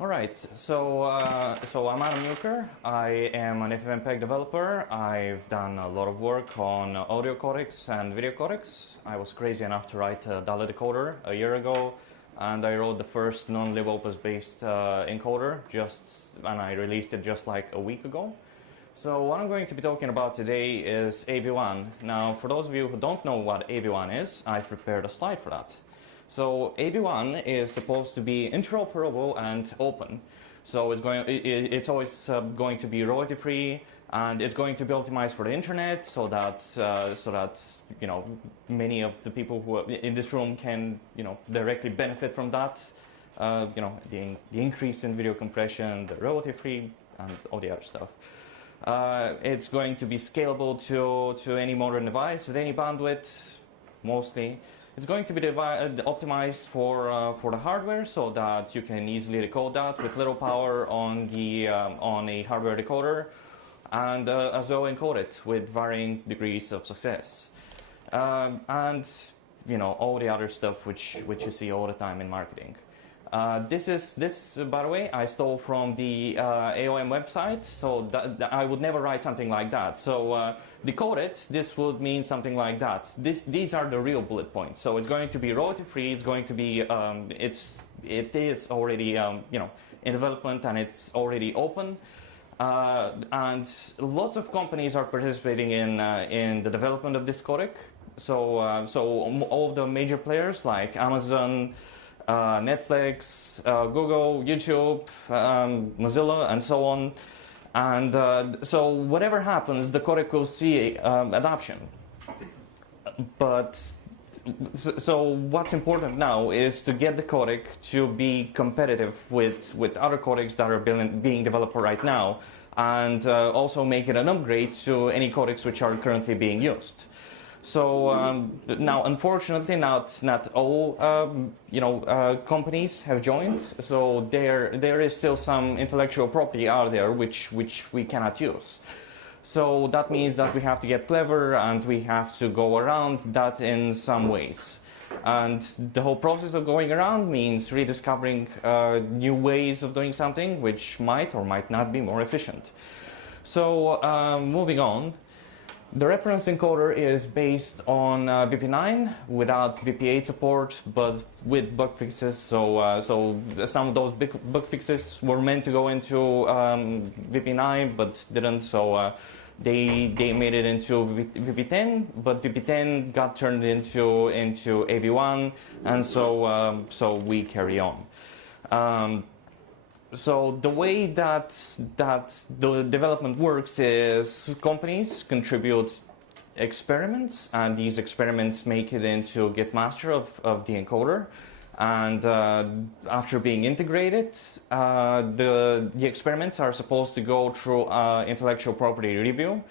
All right, so I'm Adam Euker. I am an FFmpeg developer. I've done a lot of work on audio codecs and video codecs. I was crazy enough to write a DALI decoder a year ago, and I wrote the first non-libopus based encoder and I released it just like a week ago. So what I'm going to be talking about today is AV1. Now, for those of you who don't know what AV1 is, I've prepared a slide for that. So AV1 is supposed to be interoperable and open. So it's always going to be royalty-free, and it's going to be optimized for the internet, so that many of the people who are in this room can directly benefit from that. The increase in video compression, the royalty-free, and all the other stuff. It's going to be scalable to any modern device at any bandwidth, mostly. It's going to be optimized for the hardware, so that you can easily decode that with little power on a hardware decoder, and as well encode it with varying degrees of success, and all the other stuff which you see all the time in marketing. This, by the way, I stole from the AOM website, so I would never write something like that. So decode it, this would mean something like that. These are the real bullet points. So it's going to be royalty-free. It's going to be it is already in development, and it's already open. And lots of companies are participating in the development of this codec. So all of the major players like Amazon, Netflix, Google, YouTube, Mozilla, and so on. And so whatever happens, the codec will see adoption. But so what's important now is to get the codec to be competitive with other codecs that are being developed right now, and also make it an upgrade to any codecs which are currently being used. So now, unfortunately, not all companies have joined. So there is still some intellectual property out there which we cannot use. So that means that we have to get clever, and we have to go around that in some ways. And the whole process of going around means rediscovering new ways of doing something which might or might not be more efficient. So moving on. The reference encoder is based on VP9 without VP8 support, but with bug fixes. So some of those bug fixes were meant to go into VP9, but didn't. So they made it into VP10, but VP10 got turned into AV1, and so we carry on. So the way that the development works is companies contribute experiments, and these experiments make it into Git master of the encoder. And after being integrated, the experiments are supposed to go through intellectual property review.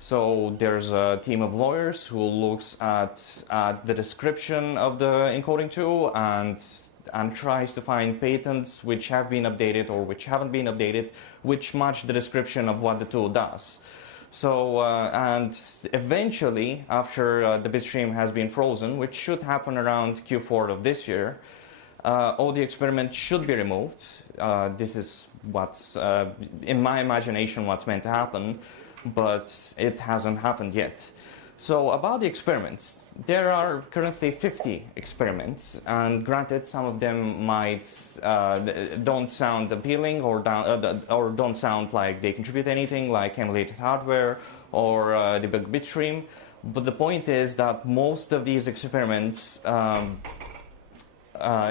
So there's a team of lawyers who looks at the description of the encoding tool and tries to find patents which have been updated or which haven't been updated, which match the description of what the tool does. So, and eventually, after the bitstream has been frozen, which should happen around Q4 of this year, all the experiments should be removed. This is what's, in my imagination, what's meant to happen, but it hasn't happened yet. So about the experiments, there are currently 50 experiments, and granted, some of them might don't sound appealing or don't sound like they contribute anything, like emulated hardware or debug bitstream. But the point is that most of these experiments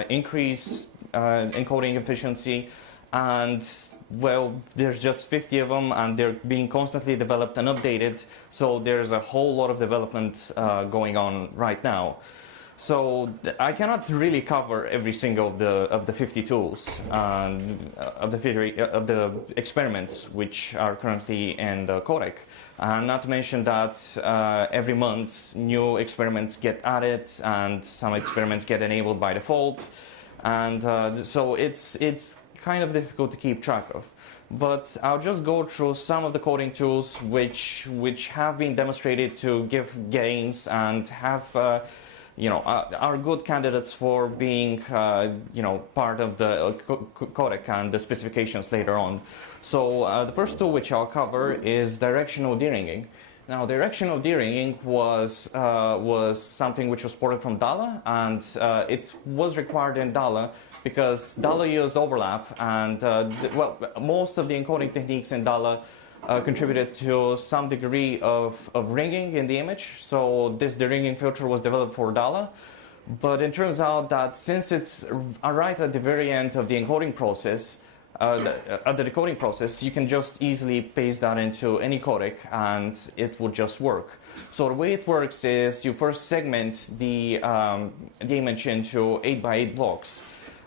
increase encoding efficiency, and well, there's just 50 of them, and they're being constantly developed and updated. So there's a whole lot of development going on right now. So I cannot really cover every single of the 50 tools of the experiments which are currently in the codec. Not to mention that every month new experiments get added, and some experiments get enabled by default, and so it's kind of difficult to keep track of. But I'll just go through some of the coding tools which have been demonstrated to give gains and have are good candidates for being, part of the codec and the specifications later on. So the first tool which I'll cover is directional deringing. Now, directional deringing was something which was ported from Dala, and it was required in Dala because Dala used overlap, and most of the encoding techniques in Dala contributed to some degree of ringing in the image. So this deringing filter was developed for Dala, but it turns out that since it's right at the very end of the encoding process, at the decoding process, you can just easily paste that into any codec and it would just work. So the way it works is you first segment the image into 8x8 blocks,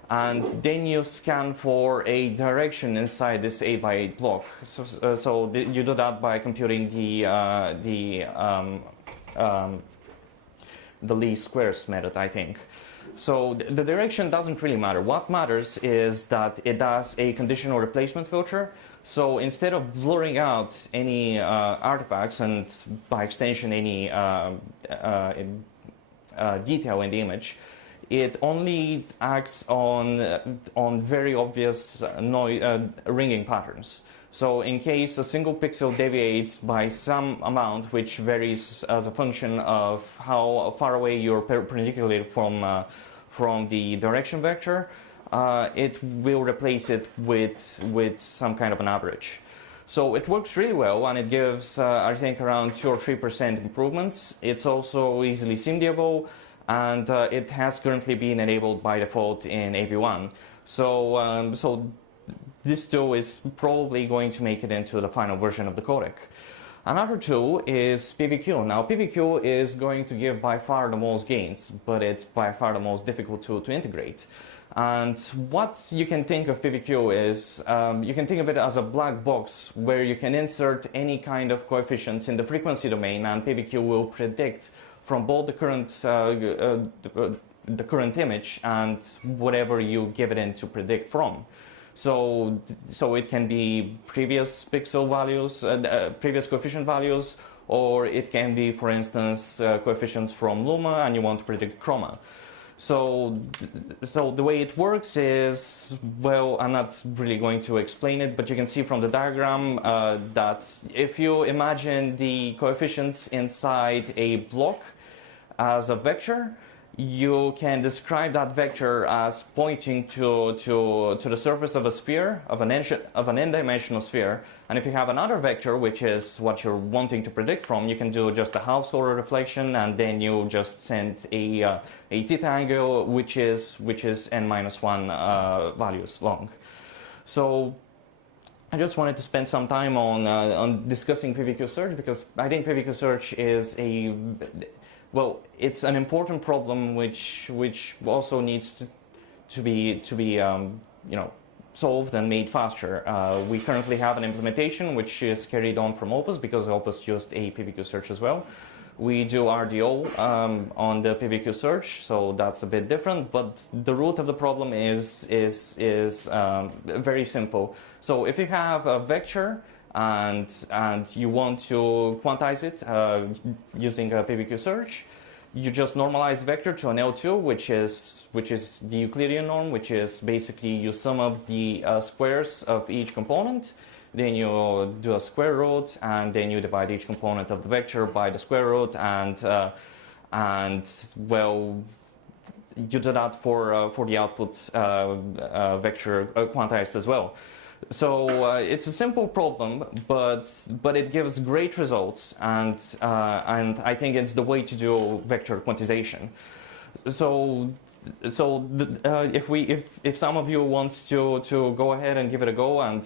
and then you scan for a direction inside this 8x8 block. So you do that by computing the least squares method, I think. So the direction doesn't really matter. What matters is that it does a conditional replacement filter. So instead of blurring out any artifacts and by extension any detail in the image, it only acts on very obvious ringing patterns. So in case a single pixel deviates by some amount, which varies as a function of how far away you're perpendicular from the direction vector, it will replace it with some kind of an average. So it works really well, and it gives, I think, around 2 or 3% improvements. It's also easily simulable, and it has currently been enabled by default in AV1. So this tool is probably going to make it into the final version of the codec. Another tool is PVQ. Now, PVQ is going to give by far the most gains, but it's by far the most difficult tool to integrate. And what you can think of PVQ is, you can think of it as a black box where you can insert any kind of coefficients in the frequency domain, and PVQ will predict from both the current image and whatever you give it in to predict from. So it can be previous pixel values, previous coefficient values, or it can be, for instance, coefficients from Luma, and you want to predict chroma. So the way it works is, well, I'm not really going to explain it, but you can see from the diagram that if you imagine the coefficients inside a block as a vector, you can describe that vector as pointing to the surface of a sphere, of an n-dimensional sphere. And if you have another vector, which is what you're wanting to predict from, you can do just a half-solar reflection, and then you just send a theta angle, which is n-1 values long. So I just wanted to spend some time on discussing PVQ search, because I think PVQ search is it's an important problem which also needs to be solved and made faster. We currently have an implementation which is carried on from Opus, because Opus used a PVQ search as well. We do RDO on the PVQ search, so that's a bit different. But the root of the problem is very simple. So if you have a vector and you want to quantize it using a PVQ search, you just normalize the vector to an L2, which is the Euclidean norm, which is basically you sum up the squares of each component, then you do a square root, and then you divide each component of the vector by the square root, and well, you do that for the output vector quantized as well. So it's a simple problem, but it gives great results, and I think it's the way to do vector quantization. So if some of you wants to go ahead and give it a go and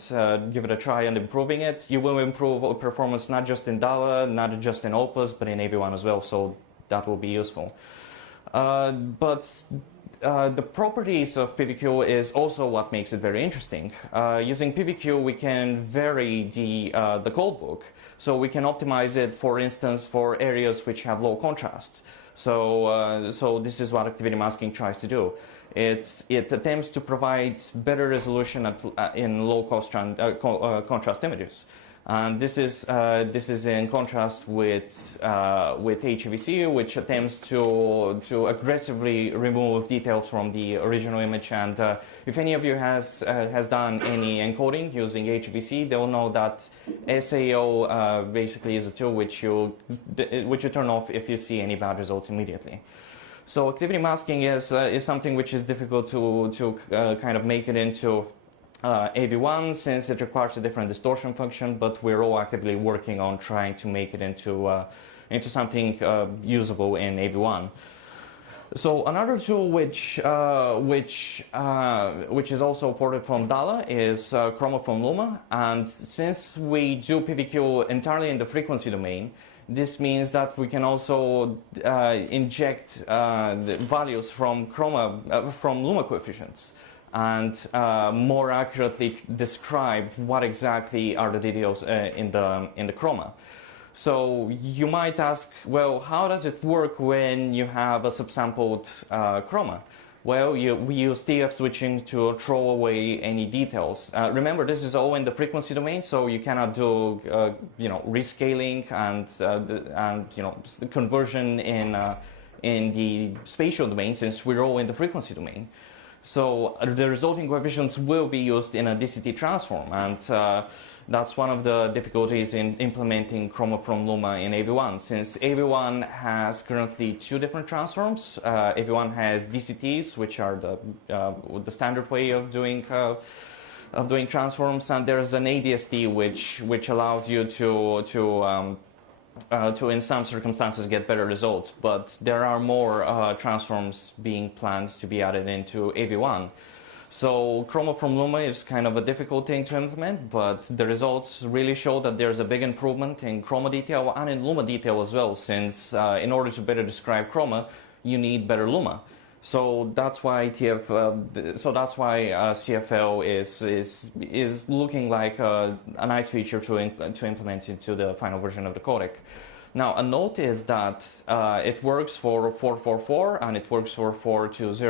give it a try and improving it, you will improve performance not just in Dala, not just in Opus, but in AV1 as well. So that will be useful. The properties of PVQ is also what makes it very interesting. Using PVQ, we can vary the codebook, so we can optimize it, for instance, for areas which have low contrast. So this is what activity masking tries to do. It attempts to provide better resolution in low contrast images. And this is in contrast with HEVC, which attempts to aggressively remove details from the original image. And if any of you has done any encoding using HEVC, they'll know that SAO basically is a tool which you turn off if you see any bad results immediately. So activity masking is something which is difficult to kind of make it into AV1, since it requires a different distortion function, but we're all actively working on trying to make it into something usable in AV1. So another tool which is also ported from Dala is Chroma from Luma, and since we do PVQ entirely in the frequency domain, this means that we can also inject the values from Luma coefficients, and more accurately describe what exactly are the details in the chroma. So you might ask, well, how does it work when you have a subsampled chroma? Well, we use TF switching to throw away any details. Remember, this is all in the frequency domain, so you cannot do rescaling and conversion in the spatial domain, since we're all in the frequency domain. So the resulting coefficients will be used in a DCT transform, and that's one of the difficulties in implementing Chroma from Luma in AV1, since AV1 has currently two different transforms. AV1 has DCTs, which are the standard way of doing transforms, and there's an ADST which allows you to in some circumstances get better results, but there are more transforms being planned to be added into AV1. So Chroma from Luma is kind of a difficult thing to implement, but the results really show that there's a big improvement in chroma detail and in Luma detail as well, since in order to better describe chroma, you need better Luma. So that's why CFL is looking like a nice feature to implement into the final version of the codec. Now, a note is that it works for 444 and it works for 420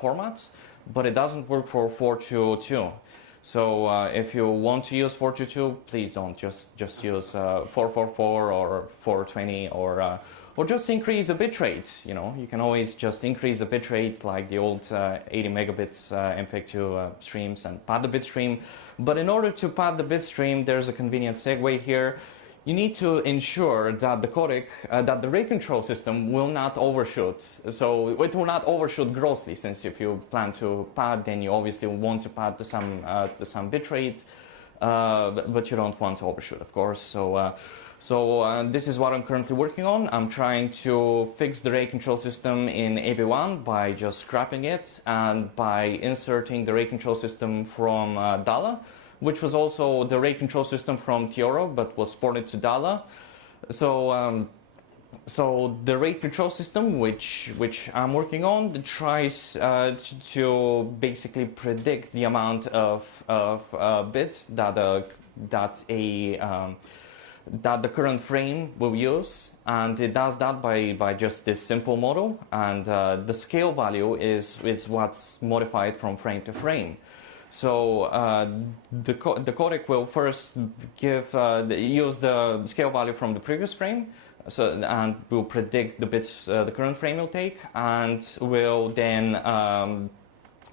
formats, but it doesn't work for 422. So if you want to use 422, please don't just use 444 or 420 or just increase the bitrate. You can always just increase the bitrate like the old 80 megabits MPEG-2 streams and pad the bitstream. But in order to pad the bitstream, there's a convenient segue here. You need to ensure that the codec, that the rate control system will not overshoot. So it will not overshoot grossly, since if you plan to pad, then you obviously want to pad to some bitrate, but you don't want to overshoot, of course. So this is what I'm currently working on. I'm trying to fix the rate control system in AV1 by just scrapping it and by inserting the rate control system from Dala, which was also the rate control system from Tioro, but was ported to Dala. So the rate control system, which I'm working on, tries to basically predict the amount of bits that the current frame will use, and it does that by just this simple model, and the scale value is what's modified from frame to frame. So the codec will first use the scale value from the previous frame, and will predict the bits the current frame will take, and will then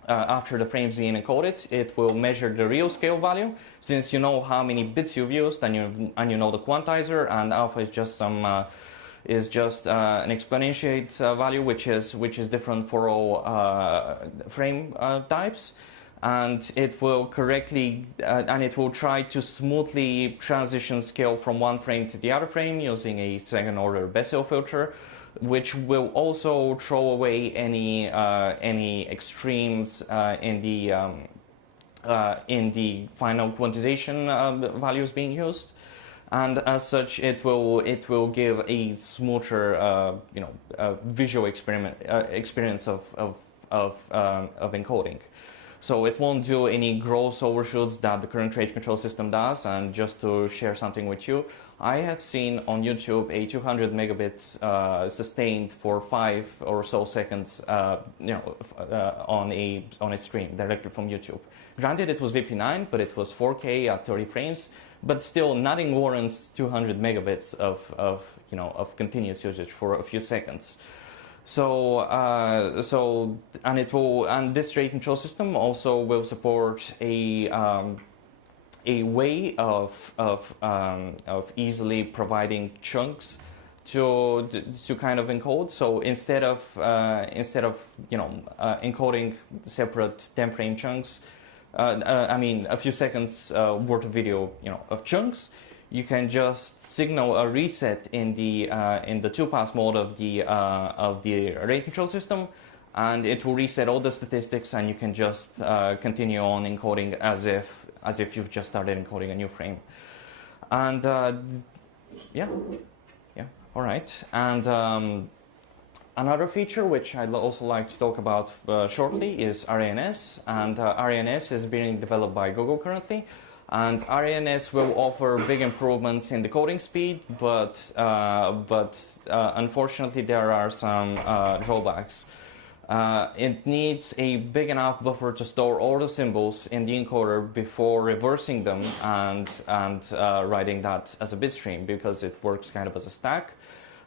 after the frame's being encoded, it will measure the real scale value, since you know how many bits you've used and you know the quantizer, and alpha is just some an exponentiate value which is different for all frame types. And it will correctly and it will try to smoothly transition scale from one frame to the other frame using a second order Bessel filter, which will also throw away any extremes in the final quantization values being used, and as such it will give a smoother visual experience of encoding. So it won't do any gross overshoots that the current rate control system does. And just to share something with you, I have seen on YouTube a 200 megabits sustained for 5 or so seconds, on a stream directly from YouTube. Granted, it was VP9, but it was 4K at 30 frames. But still, nothing warrants 200 megabits of continuous usage for a few seconds. So, and this rate control system also will support a way of easily providing chunks to kind of encode. So instead of encoding separate 10 frame chunks, a few seconds worth of video, of chunks, you can just signal a reset in the 2-pass mode of the rate control system, and it will reset all the statistics, and you can just continue on encoding as if you've just started encoding a new frame. And all right. And another feature which I'd also like to talk about shortly is RANS, and RANS is being developed by Google currently. And RANS will offer big improvements in the coding speed, but unfortunately there are some drawbacks. It needs a big enough buffer to store all the symbols in the encoder before reversing them and writing that as a bitstream, because it works kind of as a stack.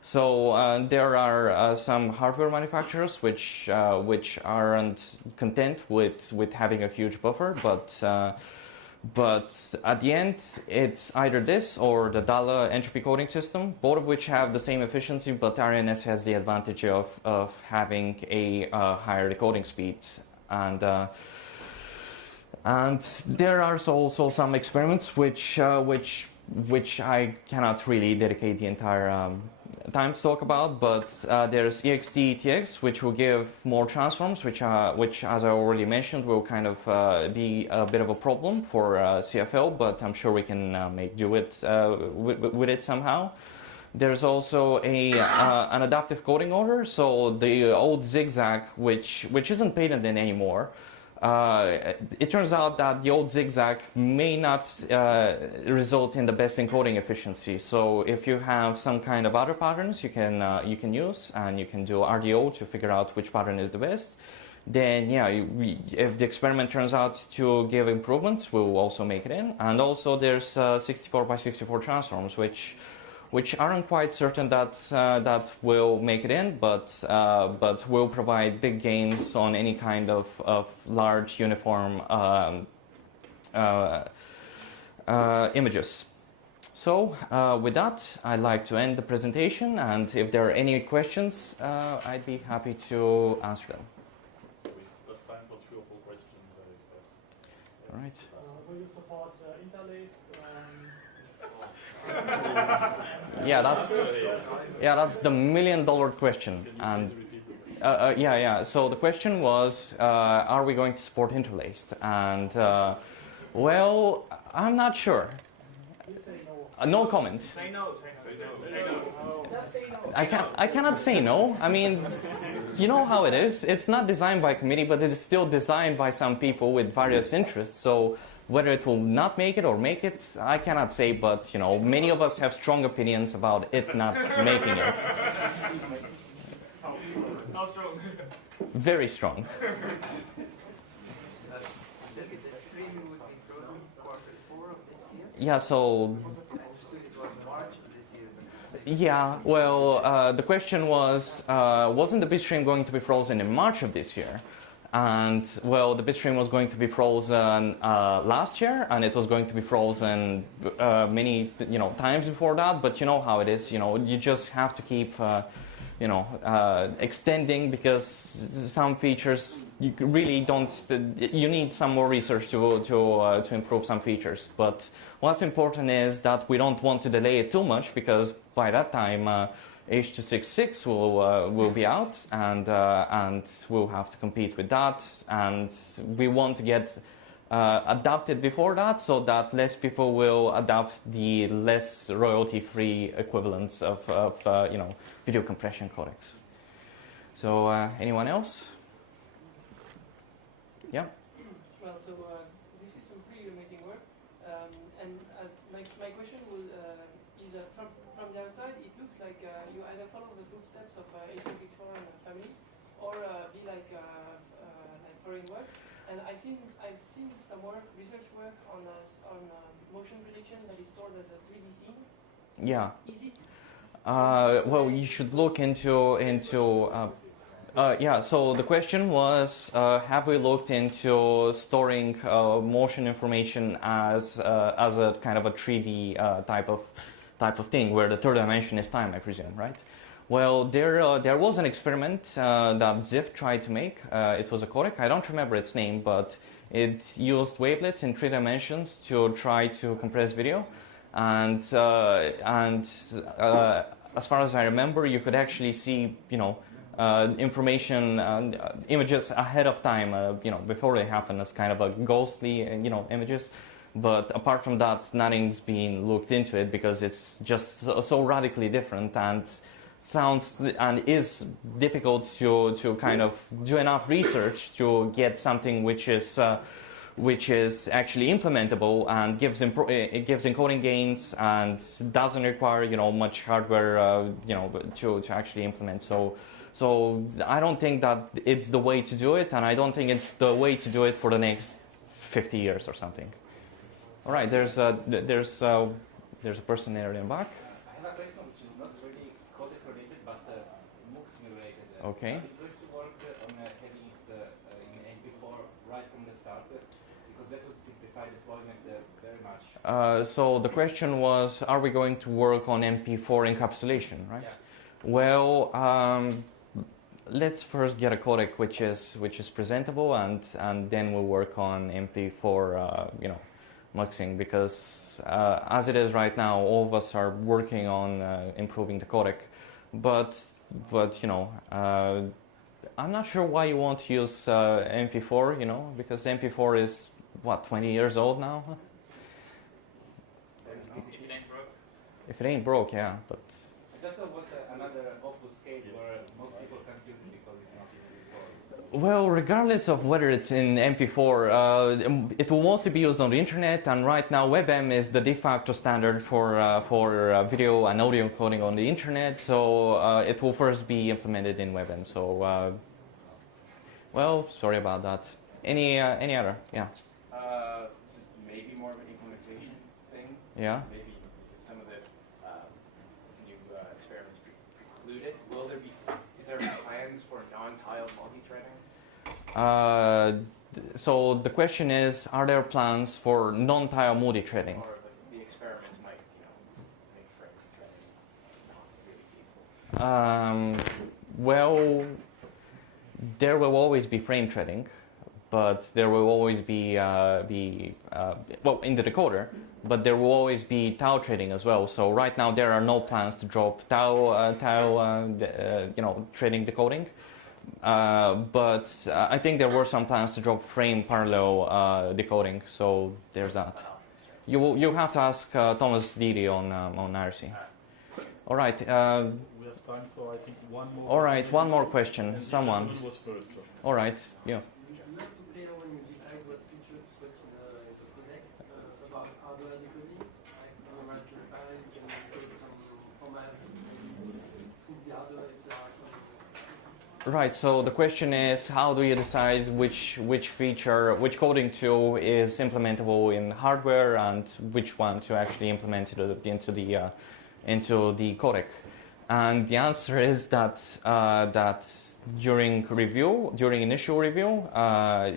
So there are some hardware manufacturers which aren't content with having a huge buffer, but at the end, it's either this or the Dalla entropy coding system, both of which have the same efficiency, but RNS has the advantage of having a higher decoding speed. And there are also some experiments which I cannot really dedicate the entire time to talk about, but there's EXT-TX, which will give more transforms, which as I already mentioned, will kind of be a bit of a problem for CFL, but I'm sure we can make do with it somehow. There's also an adaptive coding order, so the old zigzag, which isn't patented anymore. It turns out that the old zigzag may not result in the best encoding efficiency. So if you have some kind of other patterns you can use, and you can do RDO to figure out which pattern is the best, then yeah, if the experiment turns out to give improvements, we'll also make it in. And also there's 64 by 64 transforms, which aren't quite certain that will make it in, but will provide big gains on any kind of large uniform images. So with that, I'd like to end the presentation, and if there are any questions, I'd be happy to answer them. We've got time for 3 or 4 questions, I expect. All right. Will you support interlaced? Yeah, that's the $1 million question. And so the question was, are we going to support interlaced? And well, I'm not sure. No comment. Say no. Just say no. I cannot say no. I mean, you know how it is. It's not designed by committee, but it is still designed by some people with various interests. So whether it will not make it or make it, I cannot say, but many of us have strong opinions about it not making it. How strong? Very strong. Yeah, so yeah, well, the question was, wasn't the bitstream going to be frozen in March of this year? And well, the bitstream was going to be frozen last year, and it was going to be frozen many times before that. But you know how it is. You just have to keep extending, because some features you really don't. You need some more research to improve some features. But what's important is that we don't want to delay it too much, because by that time H.266 will be out, and we'll have to compete with that, and we want to get adapted before that, so that less people will adopt the less royalty-free equivalents of video compression codecs. So anyone else? Yeah. some pretty amazing work. And my question was, is from the outside, it looks like you either follow the footsteps of H.264 and family, or be like foreign work. And I've seen some work, research work on motion prediction that is stored as a 3D scene. Yeah. Is it? Well, you should look into yeah. So the question was, have we looked into storing motion information as a kind of a 3D type of thing, where the third dimension is time, I presume, right? Well, there was an experiment that Ziff tried to make. It was a codec. I don't remember its name, but it used wavelets in 3 dimensions to try to compress video, and as far as I remember, you could actually see, information, images ahead of time, before they happen, as kind of a ghostly, images. But apart from that, nothing's been looked into it, because it's just so radically different and sounds and is difficult to kind of do enough research to get something which is actually implementable and it gives encoding gains and doesn't require much hardware to actually implement. So I don't think that it's the way to do it, and I don't think it's the way to do it for the next 50 years or something. All right, there's a person there in the back. I have a question which is not really codec related, but MOOCs related. Okay. Are you going to work on having it in MP4 right from the start? Because that would simplify deployment very much. So the question was, are we going to work on MP4 encapsulation, right? Yeah. Well, let's first get a codec which is presentable, and then we'll work on MP4, muxing, because as it is right now, all of us are working on improving the codec, but I'm not sure why you want to use MP4, because MP4 is what, 20 years old now? If it ain't broke. If it ain't broke, yeah, but. I just don't want another obfuscate where most people can't use it because it's not in this world. Well, regardless of whether it's in MP4, it will mostly be used on the internet, and right now WebM is the de facto standard for video and audio encoding on the internet, so it will first be implemented in WebM. So, well, sorry about that. Any other? Yeah. This is maybe more of an implementation thing. Yeah. Maybe some of the new experiments precluded. Is there plans for non-tile multi-threading? So the question is, are there plans for non-tile multi-threading? Or the experiments might, make frame threading not really feasible? Well, there will always be frame threading, but there will always be in the decoder, but there will always be tau threading as well. So right now there are no plans to drop tau threading decoding, but I think there were some plans to drop frame parallel decoding. So there's that. You have to ask Thomas Didi on IRC. All right. We have time for, I think, one more. All right, one more question. Someone. Was first. All right. Yeah. You have to play when you decide what feature to put in the codec about hardware decoding, like on the Raspberry Pi, you can put some formats, it could be harder if there are some. Right. So the question is, how do you decide which feature, which coding tool is implementable in hardware, and which one to actually implement it into the codec? And the answer is that during initial review,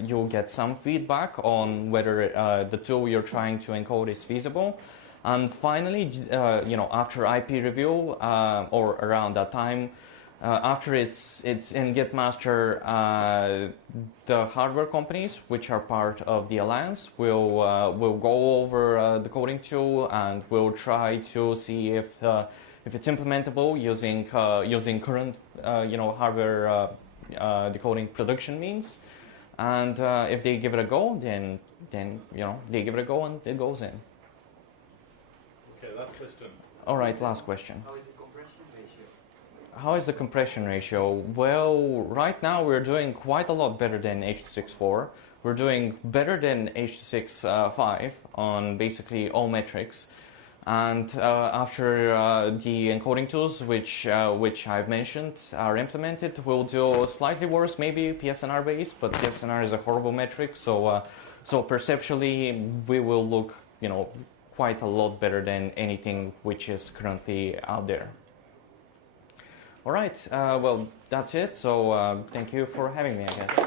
you'll get some feedback on whether the tool you're trying to encode is feasible. And finally, after IP review or around that time, after it's in Gitmaster, the hardware companies, which are part of the alliance, will go over the coding tool and will try to see if it's implementable using current hardware decoding production means, and if they give it a go, then they give it a go and it goes in. Okay, last question. All right, last question. How is the compression ratio? How is the compression ratio? Well, right now we're doing quite a lot better than H.264. we're doing better than H.265 on basically all metrics. And after the encoding tools, which I've mentioned, are implemented, we'll do slightly worse, maybe PSNR based, but PSNR is a horrible metric, so perceptually we will look, quite a lot better than anything which is currently out there. All right, well, that's it. So thank you for having me, I guess.